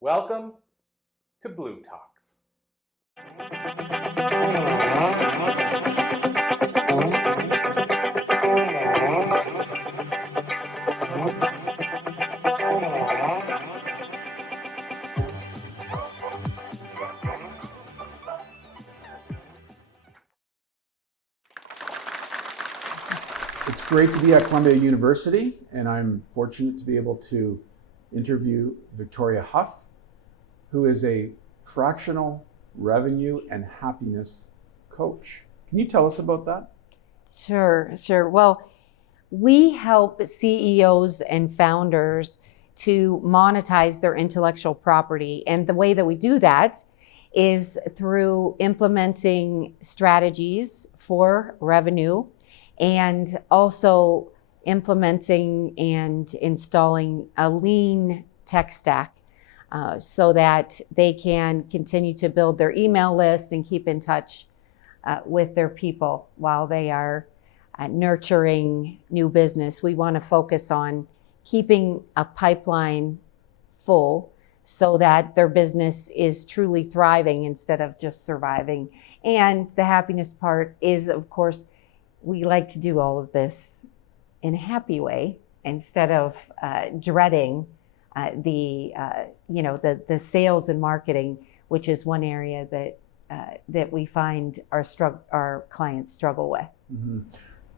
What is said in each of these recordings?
Welcome to Blue Talks. It's great to be at Columbia University, and I'm fortunate to be able to interview Victoria Huff, who is a fractional revenue and happiness coach. Can you tell us about that? Sure. Well, we help CEOs and founders to monetize their intellectual property. And the way that we do that is through implementing strategies for revenue and also implementing and installing a lean tech stack so that they can continue to build their email list and keep in touch with their people while they are nurturing new business. We want to focus on keeping a pipeline full so that their business is truly thriving instead of just surviving. And the happiness part is, of course, we like to do all of this in a happy way instead of dreading the sales and marketing, which is one area that we find our clients struggle with. Mm-hmm.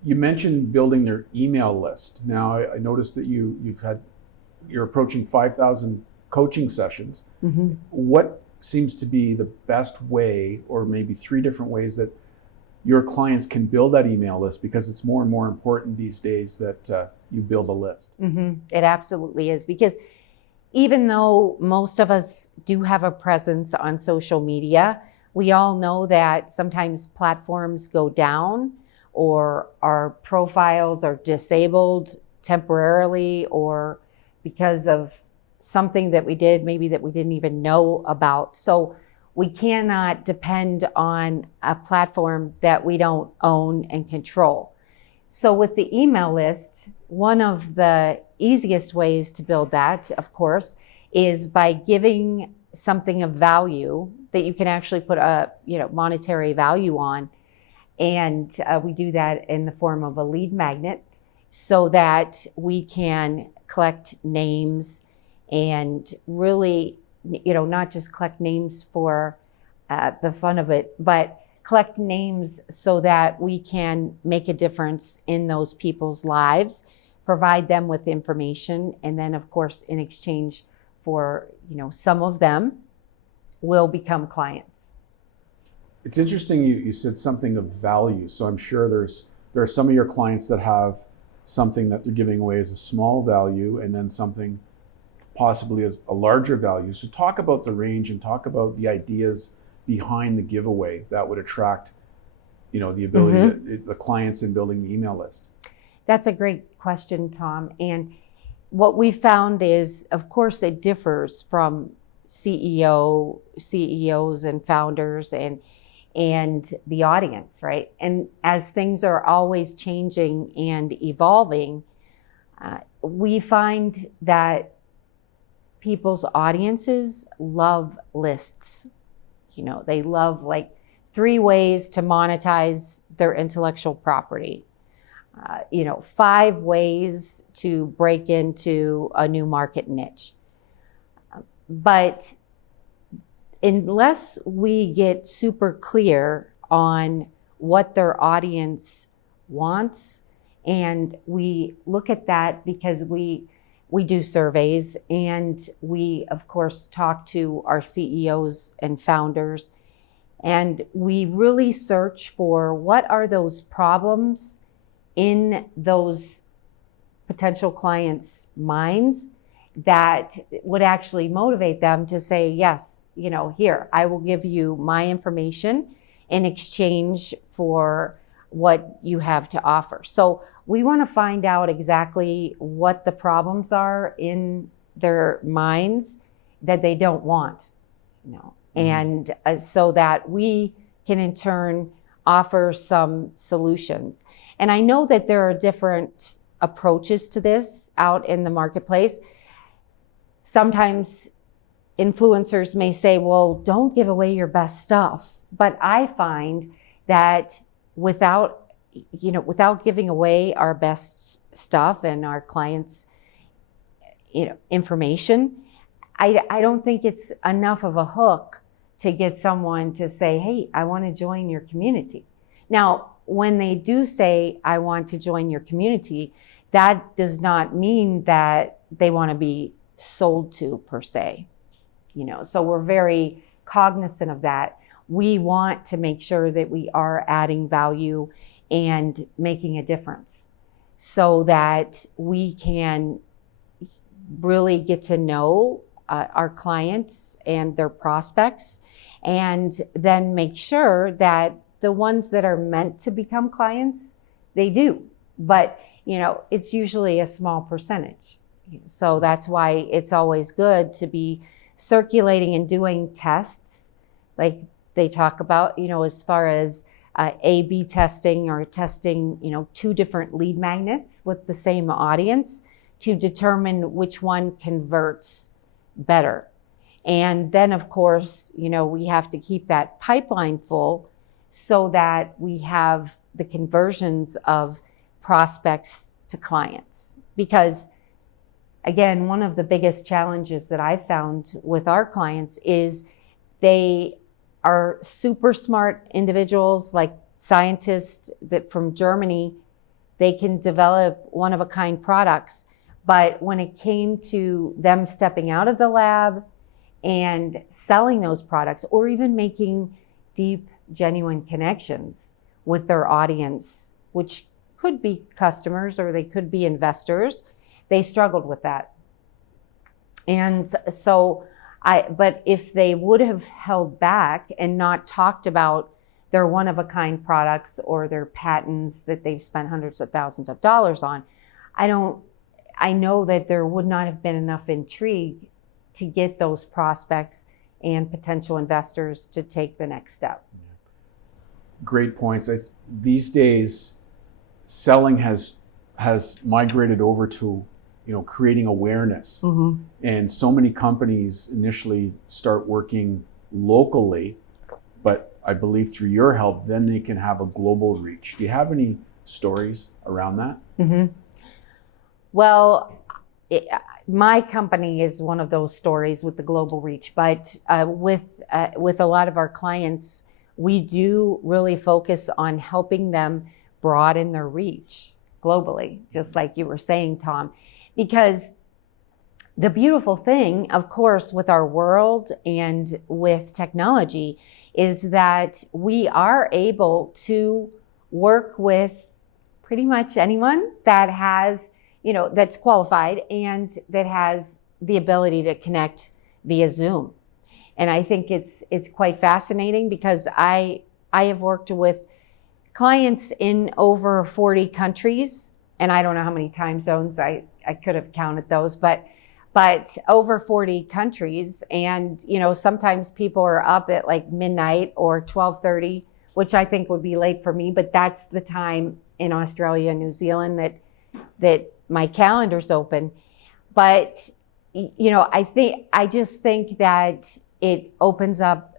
You mentioned building their email list. Now, I noticed that you're approaching 5,000 coaching sessions. Mm-hmm. What seems to be the best way, or maybe three different ways that your clients can build that email list, because it's more and more important these days that you build a list? Mm-hmm. It absolutely is, because even though most of us do have a presence on social media, we all know that sometimes platforms go down or our profiles are disabled temporarily or because of something that we did, maybe that we didn't even know about. So we cannot depend on a platform that we don't own and control. So with the email list, one of the easiest ways to build that, of course, is by giving something of value that you can actually put a monetary value on. And we do that in the form of a lead magnet so that we can collect names and really, not just collect names for the fun of it, but collect names so that we can make a difference in those people's lives, provide them with information, and then, of course, in exchange for, some of them will become clients. It's interesting you said something of value. So I'm sure there are some of your clients that have something that they're giving away as a small value and then something possibly as a larger value. So talk about the range and talk about the ideas behind the giveaway that would attract, the ability Mm-hmm. the clients in building the email list. That's a great question, Tom. And what we found is, of course, it differs from CEOs and founders and the audience, right? And as things are always changing and evolving, we find that people's audiences love lists. They love 3 ways to monetize their intellectual property. 5 ways to break into a new market niche. But unless we get super clear on what their audience wants, and we look at that because we do surveys and we, of course, talk to our CEOs and founders, and we really search for what are those problems in those potential clients' minds that would actually motivate them to say, yes, here, I will give you my information in exchange for what you have to offer. So we want to find out exactly what the problems are in their minds that they don't want, and so that we can in turn offer some solutions. And I know that there are different approaches to this out in the marketplace. Sometimes influencers may say, well, don't give away your best stuff. But I find that without giving away our best stuff and our clients, information, I don't think it's enough of a hook to get someone to say, hey, I want to join your community. Now, when they do say, I want to join your community, that does not mean that they want to be sold to per se. So we're very cognizant of that. We want to make sure that we are adding value and making a difference so that we can really get to know our clients and their prospects, and then make sure that the ones that are meant to become clients, they do. But, it's usually a small percentage. So that's why it's always good to be circulating and doing tests like they talk about, as far as A/B testing or testing, 2 different lead magnets with the same audience to determine which one converts better. And then, of course, we have to keep that pipeline full so that we have the conversions of prospects to clients. Because, again, one of the biggest challenges that I've found with our clients is they are super smart individuals, like scientists that from Germany, they can develop one-of-a-kind products. But when it came to them stepping out of the lab and selling those products, or even making deep, genuine connections with their audience, which could be customers or they could be investors, they struggled with that. And so but if they would have held back and not talked about their one-of-a-kind products or their patents that they've spent hundreds of thousands of dollars on, I know that there would not have been enough intrigue to get those prospects and potential investors to take the next step. Great points. These days, selling has migrated over to creating awareness. Mm-hmm. And so many companies initially start working locally, but I believe through your help, then they can have a global reach. Do you have any stories around that? Mm-hmm. Well, my company is one of those stories with the global reach, but with a lot of our clients, we do really focus on helping them broaden their reach globally, just like you were saying, Tom. Because the beautiful thing, of course, with our world and with technology is that we are able to work with pretty much anyone that has, that's qualified and that has the ability to connect via Zoom. And I think it's quite fascinating because I have worked with clients in over 40 countries, and I don't know how many time zones, I could have counted those, but over 40 countries. And, sometimes people are up at like midnight or 12:30, which I think would be late for me, but that's the time in Australia and New Zealand that my calendar's open. But, I just think that it opens up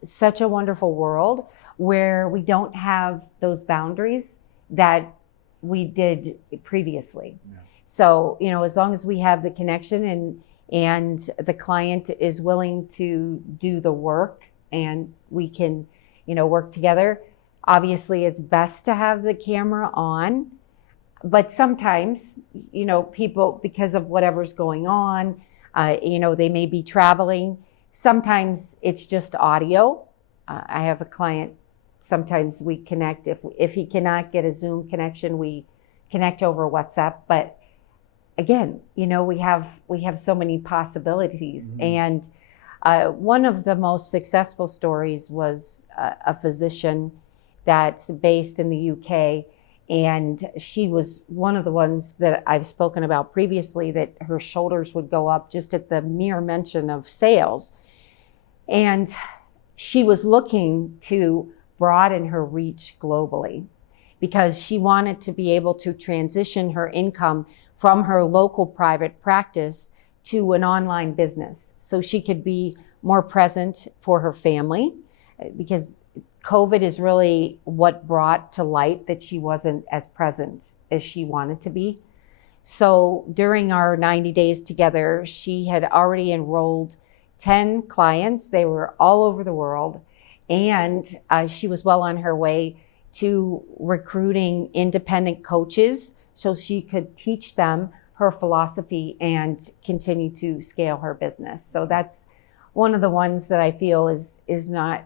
such a wonderful world where we don't have those boundaries that we did previously. Yeah. So, as long as we have the connection and the client is willing to do the work and we can, work together. Obviously, it's best to have the camera on, but sometimes, people, because of whatever's going on, they may be traveling. Sometimes it's just audio. I have a client, sometimes we connect. If he cannot get a Zoom connection, we connect over WhatsApp. But again, we have so many possibilities. Mm-hmm. And one of the most successful stories was a physician that's based in the UK. And she was one of the ones that I've spoken about previously, that her shoulders would go up just at the mere mention of sales. And she was looking to broaden her reach globally because she wanted to be able to transition her income from her local private practice to an online business so she could be more present for her family, because COVID is really what brought to light that she wasn't as present as she wanted to be. So during our 90 days together, she had already enrolled 10 clients. They were all over the world. And she was well on her way to recruiting independent coaches so she could teach them her philosophy and continue to scale her business. So that's one of the ones that I feel is not,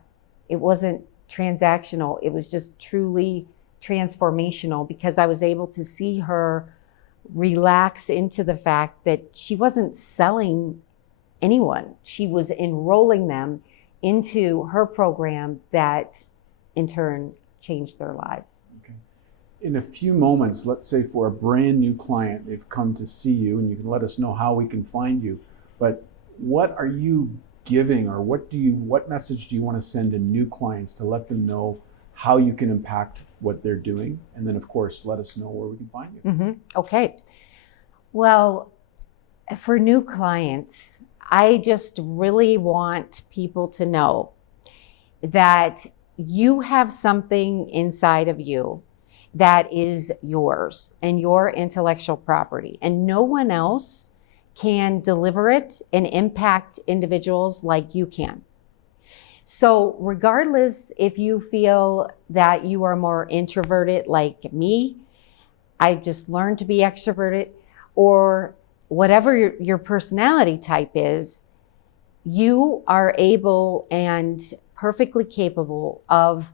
it wasn't transactional. It was just truly transformational, because I was able to see her relax into the fact that she wasn't selling anyone. She was enrolling them into her program that in turn changed their lives. Okay. In a few moments, let's say for a brand new client, they've come to see you, and you can let us know how we can find you. But what are you giving, or what message do you want to send to new clients to let them know how you can impact what they're doing? And then of course, let us know where we can find you. Mm-hmm. Okay. Well, for new clients, I just really want people to know that you have something inside of you that is yours and your intellectual property, and no one else can deliver it and impact individuals like you can. So regardless if you feel that you are more introverted like me, I've just learned to be extroverted, or whatever your personality type is, you are able and perfectly capable of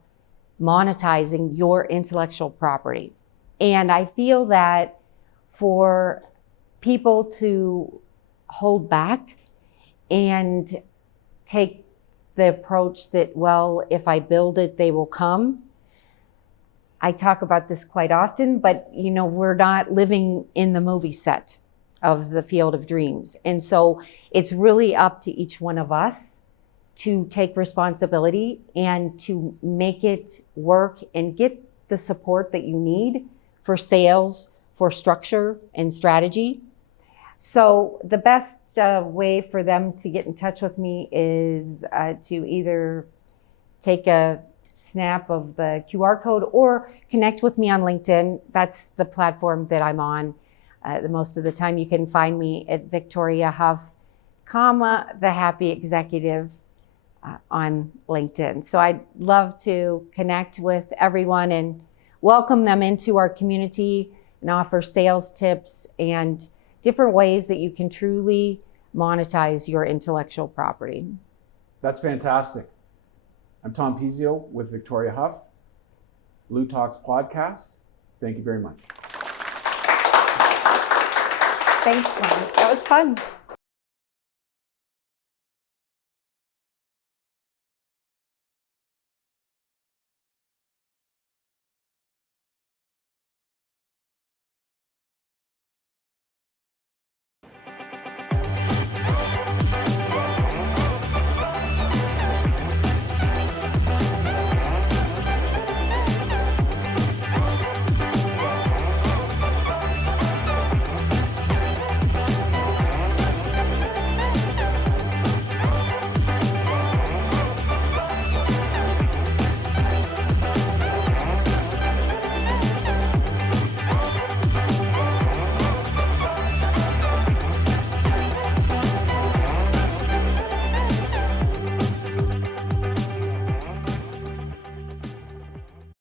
monetizing your intellectual property. And I feel that for people to hold back and take the approach that, well, if I build it, they will come. I talk about this quite often, but we're not living in the movie set of the Field of Dreams. And so it's really up to each one of us to take responsibility and to make it work and get the support that you need for sales, for structure and strategy. So the best way for them to get in touch with me is to either take a snap of the QR code or connect with me on LinkedIn. That's the platform that I'm on the most of the time. You can find me at Victoria Huff, the Happy Executive on LinkedIn. So I'd love to connect with everyone and welcome them into our community and offer sales tips and different ways that you can truly monetize your intellectual property. That's fantastic. I'm Tom Pizio with Victoria Huff, Blue Talks Podcast. Thank you very much. Thanks, Tom. That was fun.